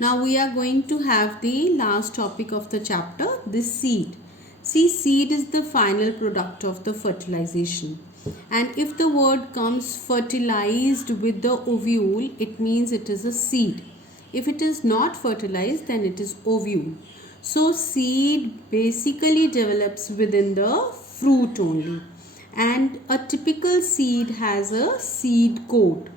Now we are going to have the last topic of the chapter, the seed. See, seed is the final product of the fertilization. And if the word comes fertilized with the ovule, it means it is a seed. If it is not fertilized, then it is ovule. So seed basically develops within the fruit only. And a typical seed has a seed coat,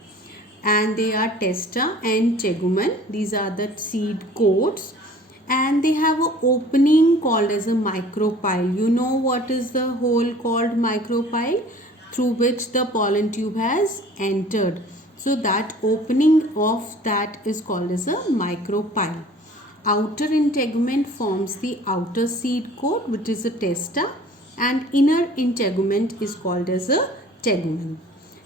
and they are testa and tegumen. These are the seed coats, and they have an opening called as a micropyle. You know what is the hole called micropyle, through which the pollen tube has entered. So that opening of that is called as a micropyle. Outer integument forms the outer seed coat, which is a testa, and inner integument is called as a tegumen.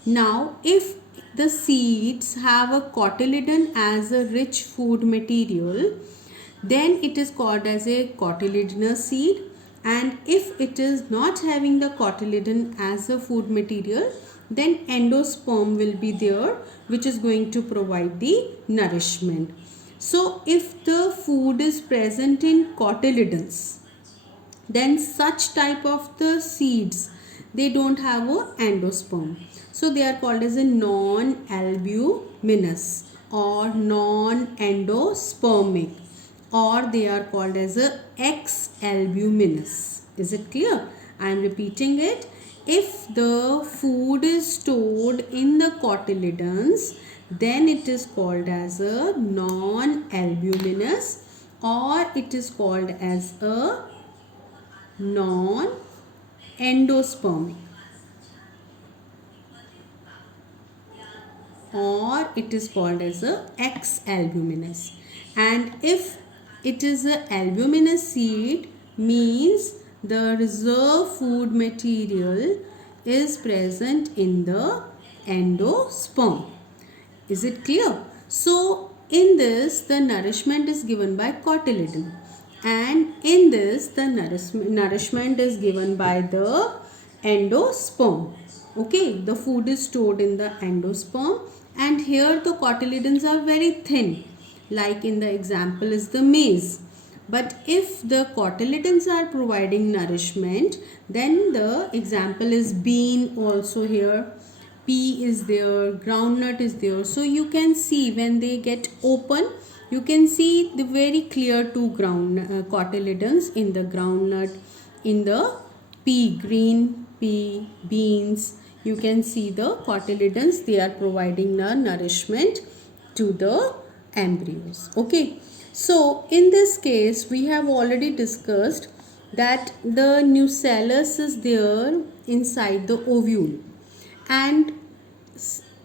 Now, if the seeds have a cotyledon as a rich food material, then it is called as a cotyledonous seed. And if it is not having the cotyledon as a food material, then endosperm will be there, which is going to provide the nourishment. So if the food is present in cotyledons, then such type of the seeds, they don't have a endosperm, so they are called as a non-albuminous or non-endospermic, or they are called as a X-albuminous. Is it clear? I am repeating it. If the food is stored in the cotyledons, then it is called as a non-albuminous, or it is called as a non-endospermic, or it is called as a X-albuminous. And if it is a albuminous seed, means the reserve food material is present in the endosperm. Is it clear? So in this, the nourishment is given by cotyledon, and in this the nourishment is given by the endosperm. Okay, the food is stored in the endosperm, and here the cotyledons are very thin, like in the example is the maize. But if the cotyledons are providing nourishment, then the example is bean also here, pea is there, groundnut is there. So you can see when they get open, you can see the very clear two cotyledons in the groundnut, in the pea, green pea, beans. You can see the cotyledons, they are providing the nourishment to the embryos. Okay, so in this case we have already discussed that the nucellus is there inside the ovule, and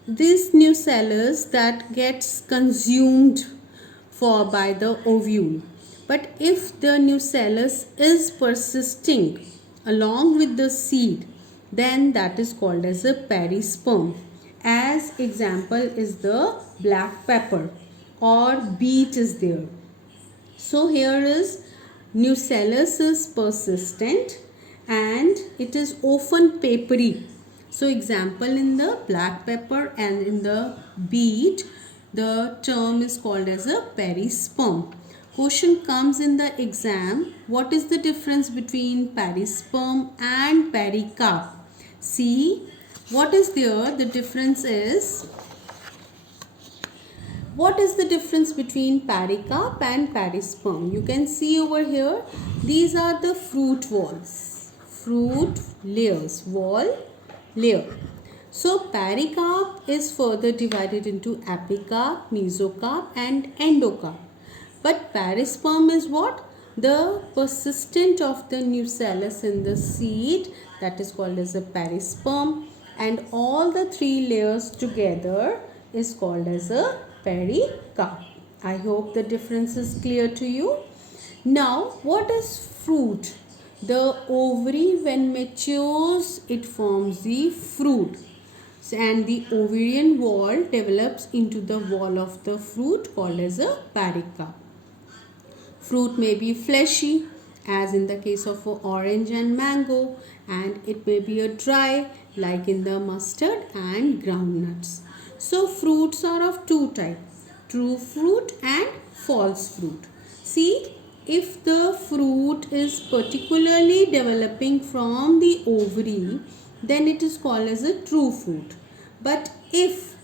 this nucellus that gets consumed for by the ovule. But if the nucellus is persisting along with the seed, then that is called as a perisperm. As example is the black pepper or beet is there. So here is nucellus is persistent and it is often papery. So example in the black pepper and in the beet, the term is called as a perisperm. Question comes in the exam, what is the difference between perisperm and pericarp? See, what is there? The difference is, what is the difference between pericarp and perisperm? You can see over here, these are the fruit walls, fruit layers, wall, layer. So pericarp is further divided into epicarp, mesocarp and endocarp. But perisperm is what? The persistent of the nucellus in the seed, that is called as a perisperm, and all the three layers together is called as a pericarp. I hope the difference is clear to you. Now, what is fruit? The ovary when matures, it forms the fruit, and the ovarian wall develops into the wall of the fruit called as a pericarp. Fruit may be fleshy, as in the case of orange and mango, and it may be a dry, like in the mustard and groundnuts. So fruits are of two types, true fruit and false fruit. See, if the fruit is particularly developing from the ovary, then it is called as a true fruit. But if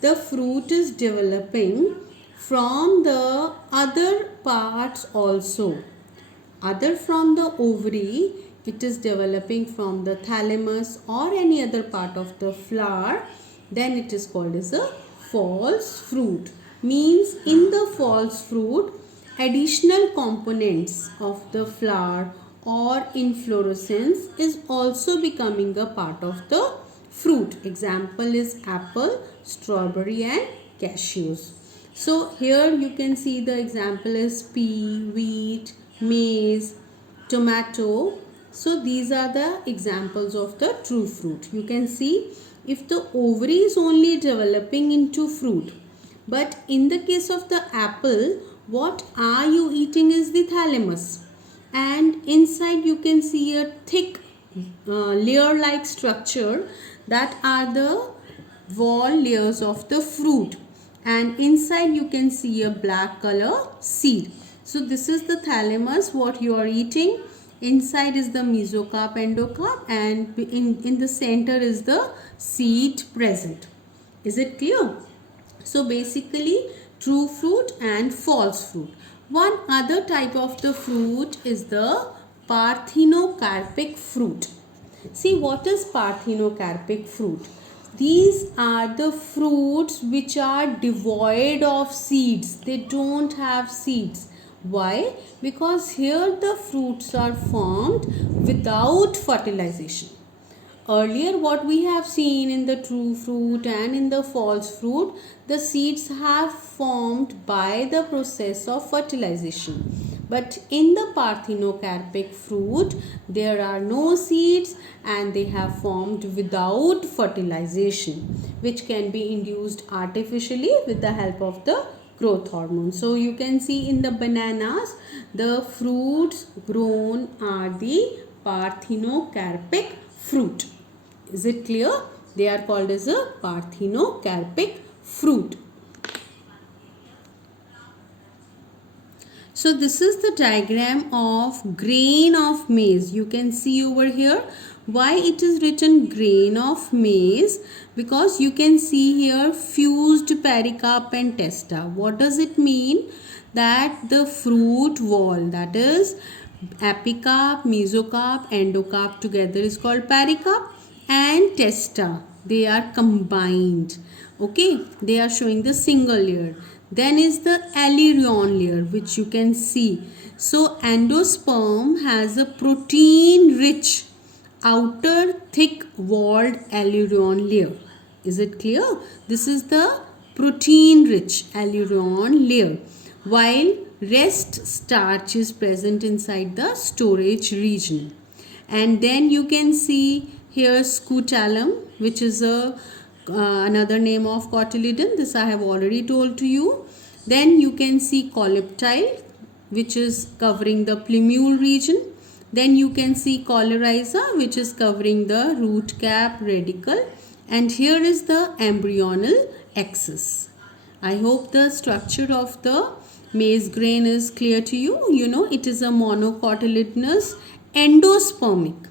the fruit is developing from the other parts also, other from the ovary, it is developing from the thalamus or any other part of the flower, then it is called as a false fruit. Means in the false fruit, additional components of the flower or inflorescence is also becoming a part of the fruit. Example is apple, strawberry and cashews. So here you can see the example is pea, wheat, maize, tomato. So these are the examples of the true fruit. You can see if the ovary is only developing into fruit, but in the case of the apple, what are you eating is the thalamus, and inside you can see a thick layer like structure, that are the wall layers of the fruit, and inside you can see a black color seed. So this is the thalamus, what you are eating. Inside is the mesocarp, endocarp, and in the center is the seed present. Is it clear? So basically true fruit and false fruit. One other type of the fruit is the parthenocarpic fruit. See, what is parthenocarpic fruit? These are the fruits which are devoid of seeds. They don't have seeds. Why? Because here the fruits are formed without fertilization. Earlier, what we have seen in the true fruit and in the false fruit, the seeds have formed by the process of fertilization. But in the parthenocarpic fruit, there are no seeds and they have formed without fertilization, which can be induced artificially with the help of the growth hormone. So you can see in the bananas, the fruits grown are the parthenocarpic fruit. Is it clear? They are called as a parthenocarpic fruit. So this is the diagram of grain of maize. You can see over here why it is written grain of maize, because you can see here fused pericarp and testa. What does it mean? That the fruit wall, that is apicarp, mesocarp, endocarp together is called pericarp, and testa, they are combined. Okay, they are showing the single layer. Then is the aleurion layer, which you can see. So endosperm has a protein rich outer thick walled aleurion layer. Is it clear? This is the protein rich aleurion layer, while rest starch is present inside the storage region. And then you can see here scutellum, which is another name of cotyledon. This I have already told to you. Then you can see colleptile, which is covering the plumule region. Then you can see coleorhiza, which is covering the root cap radicle. And here is the embryonal axis. I hope the structure of the maize grain is clear to you. You know, it is a monocotyledonous endospermic.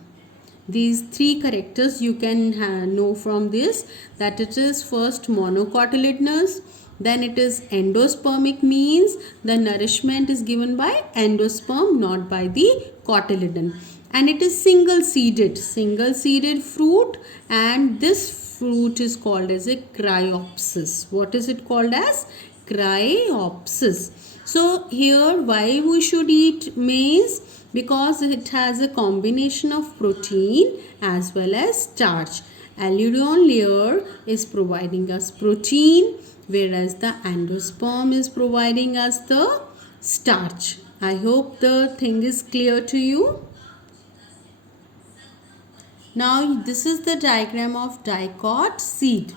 These three characters you can know from this, that it is first monocotyledonous, then it is endospermic, means the nourishment is given by endosperm, not by the cotyledon, and it is single seeded fruit, and this fruit is called as a cryopsis. What is it called as? Cryopsis. So here why we should eat maize? Because it has a combination of protein as well as starch. Aleurion layer is providing us protein, whereas the endosperm is providing us the starch. I hope the thing is clear to you. Now this is the diagram of dicot seed.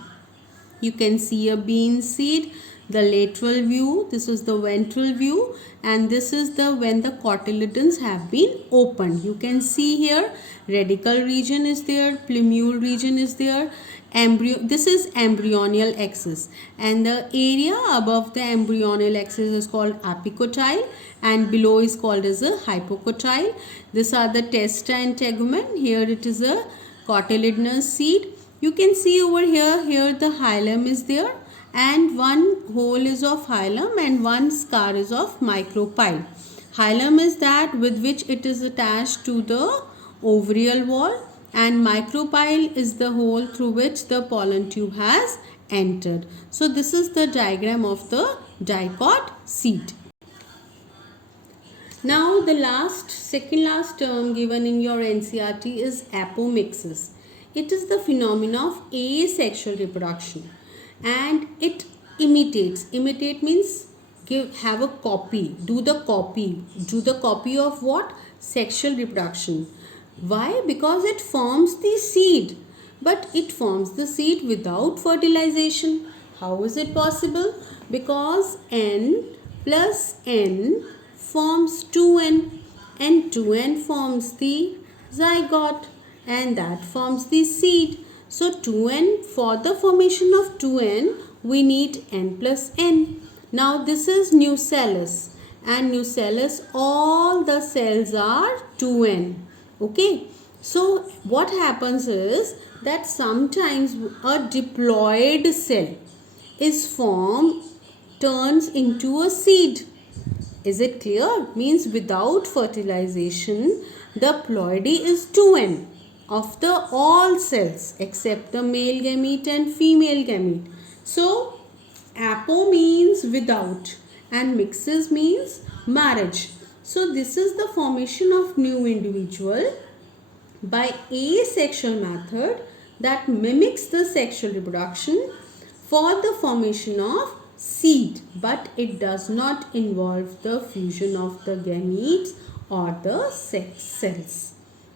You can see a bean seed the lateral view, this is the ventral view, and this is the when the cotyledons have been opened. You can see here radical region is there, plumule region is there, embryo, this is embryonal axis, and the area above the embryonal axis is called apicotyle and below is called as a hypocotyle. These are the testa and tegumen. Here it is a cotyledonous seed. You can see over here the hilum is there, and one hole is of hilum and one scar is of micropyle. Hilum is that with which it is attached to the ovarial wall, and micropyle is the hole through which the pollen tube has entered. So this is the diagram of the dicot seed. Now the second last term given in your NCERT is apomixis. It is the phenomena of asexual reproduction, and it imitates. Imitate means have a copy. Do the copy of what? Sexual reproduction. Why? Because it forms the seed, but it forms the seed without fertilization. How is it possible? Because N plus N forms 2N, and 2N forms the zygote, and that forms the seed. So 2N, for the formation of 2N we need N plus N. Now this is nucellus, and nucellus all the cells are 2N. Okay, so what happens is that sometimes a diploid cell is formed, turns into a seed. Is it clear? Means without fertilization the ploidy is 2N of the all cells except the male gamete and female gamete. So apo means without and mixes means marriage. So this is the formation of new individual by asexual method that mimics the sexual reproduction for the formation of seed, but it does not involve the fusion of the gametes or the sex cells.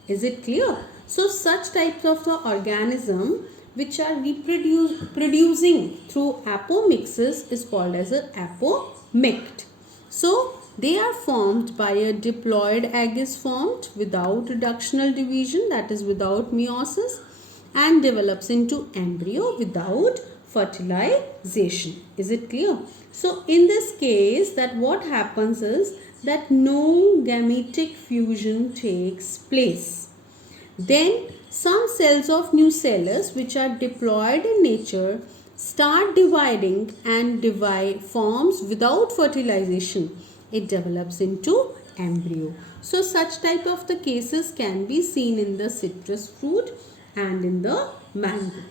Is it clear? So such types of the organism which are producing through apomixis is called as a apomict. So they are formed by a diploid egg is formed without reductional division, that is without meiosis, and develops into embryo without fertilization. Is it clear? So in this case, that what happens is that no gametic fusion takes place. Then some cells of nucellus which are diploid in nature start dividing and forms without fertilization. It develops into embryo. So such type of the cases can be seen in the citrus fruit and in the mango.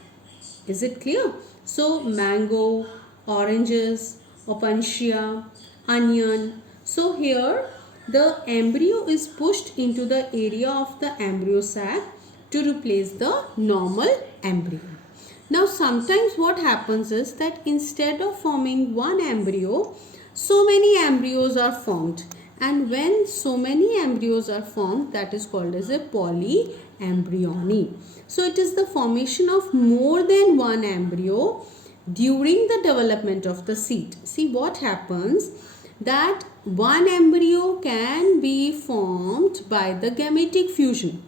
Is it clear? So mango, oranges, opuntia, onion. So here the embryo is pushed into the area of the embryo sac to replace the normal embryo. Now sometimes what happens is that instead of forming one embryo, so many embryos are formed, and when so many embryos are formed, that is called as a polyembryony. So it is the formation of more than one embryo during the development of the seed. See what happens, that one embryo can be formed by the gametic fusion,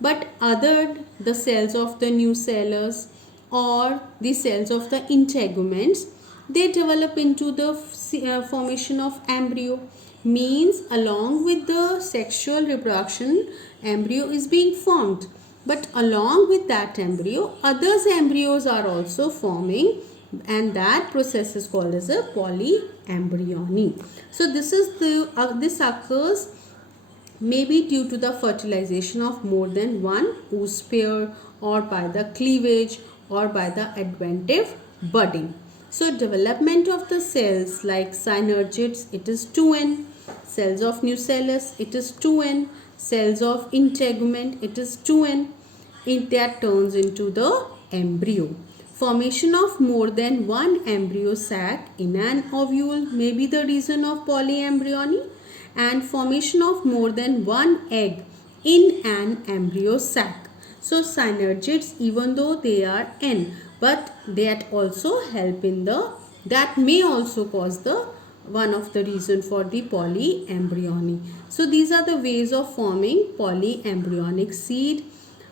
but the cells of the nucellus or the cells of the integuments, they develop into the formation of embryo. Means along with the sexual reproduction, embryo is being formed, but along with that embryo, others embryos are also forming, and that process is called as a polyembryony. So this this occurs maybe due to the fertilization of more than one oosphere pair, or by the cleavage, or by the adventive budding. So development of the cells like synergids, it is 2N. Cells of nucellus, it is 2N. Cells of integument, it is 2N. That turns into the embryo. Formation of more than one embryo sac in an ovule may be the reason of polyembryony, and formation of more than one egg in an embryo sac. So synergids, even though they are N, but they also help in the that may also cause the one of the reason for the polyembryony. So these are the ways of forming polyembryonic seed.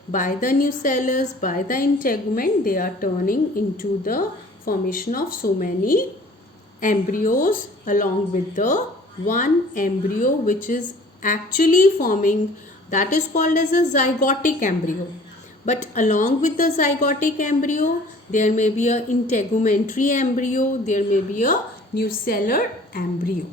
By the nucellus, by the integument, they are turning into the formation of so many embryos along with the one embryo which is actually forming, that is called as a zygotic embryo. But along with the zygotic embryo, there may be a integumentary embryo, there may be a nucellar embryo.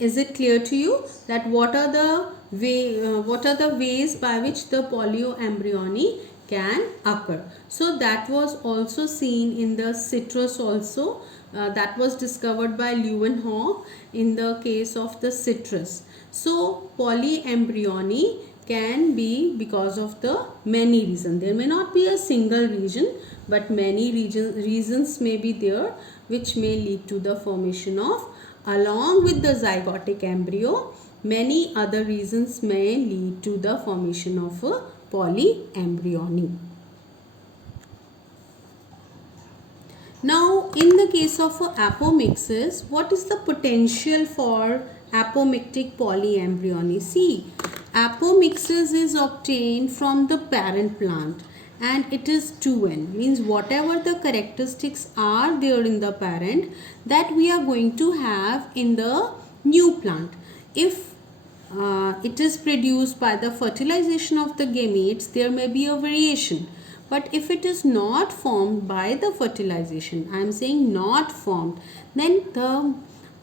Is it clear to you that what are the ways by which the polyembryony can occur? So that was also seen in the citrus also. That was discovered by Leeuwenhoek in the case of the citrus. So polyembryony can be because of the many reasons. There may not be a single reason, but many reasons may be there which may lead to the formation of, along with the zygotic embryo, many other reasons may lead to the formation of a polyembryony. Now, in the case of apomixis, what is the potential for apomictic polyembryony? See, apomixis is obtained from the parent plant and it is 2n, means whatever the characteristics are there in the parent, that we are going to have in the new plant. If it is produced by the fertilization of the gametes, there may be a variation. But if it is not formed by the fertilization, I am saying not formed, then the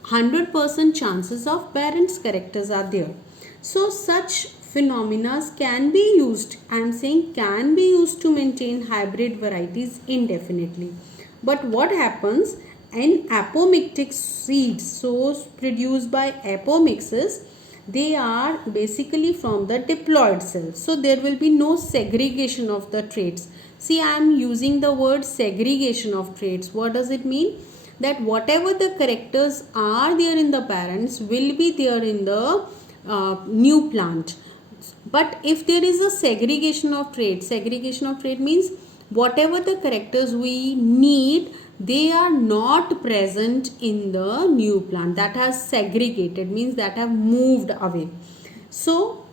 100% chances of parent's characters are there. So such phenomena can be used, I am saying can be used to maintain hybrid varieties indefinitely. But what happens in apomictic seeds, so produced by apomixis, they are basically from the diploid cells. So there will be no segregation of the traits. See, I am using the word segregation of traits. What does it mean? That whatever the characters are there in the parents will be there in the new plant. But if there is a segregation of trait means whatever the characters we need, they are not present in the new plant, that has segregated, means that have moved away. So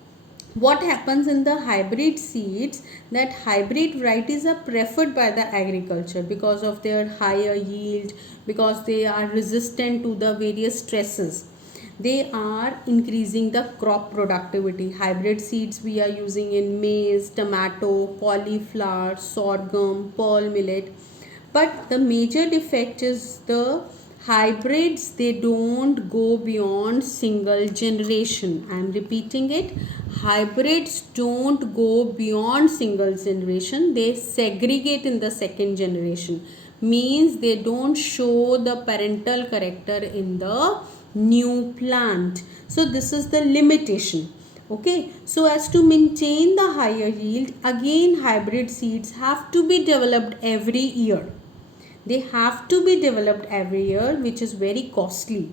what happens in the hybrid seeds, that hybrid varieties are preferred by the agriculture because of their higher yield, because they are resistant to the various stresses. They are increasing the crop productivity. Hybrid seeds we are using in maize, tomato, cauliflower, sorghum, pearl millet. But the major defect is the hybrids, they don't go beyond single generation. I am repeating it. Hybrids don't go beyond single generation. They segregate in the second generation. Means they don't show the parental character in the new plant. So this is the limitation. Okay, so as to maintain the higher yield, again hybrid seeds have to be developed every year. They have to be developed every year, which is very costly.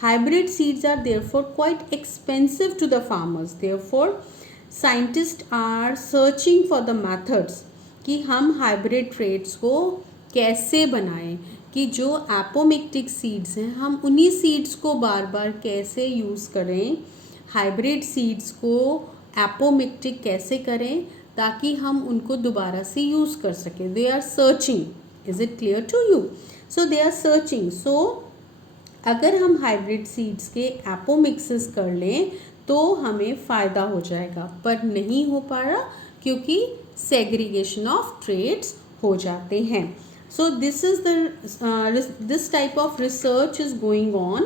Hybrid seeds are therefore quite expensive to the farmers. Therefore, scientists are searching for the methods कि हम hybrid traits को कैसे बनाएं, कि जो apomictic seeds हैं हम उन्हीं सीड्स को बार बार कैसे यूज़ करें, हाइब्रिड सीड्स को एपोमिक्टिक कैसे करें ताकि हम उनको दोबारा से यूज़ कर सकें. They are searching. Is it clear to you? So they are searching. So अगर हम हाइब्रिड सीड्स के एपोमिक्सिस कर लें तो हमें फ़ायदा हो जाएगा, पर नहीं हो पा रहा क्योंकि सेग्रीगेशन ऑफ ट्रेट्स हो जाते हैं. So this is this type of research is going on,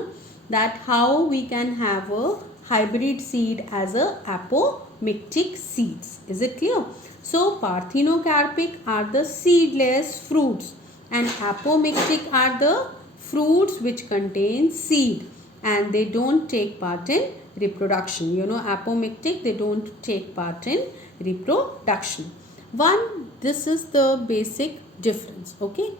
that how we can have a hybrid seed as a apomictic seeds. Is it clear? So parthenocarpic are the seedless fruits and apomictic are the fruits which contain seed and they don't take part in reproduction. You know, apomictic, they don't take part in reproduction. This is the basic difference. Okay.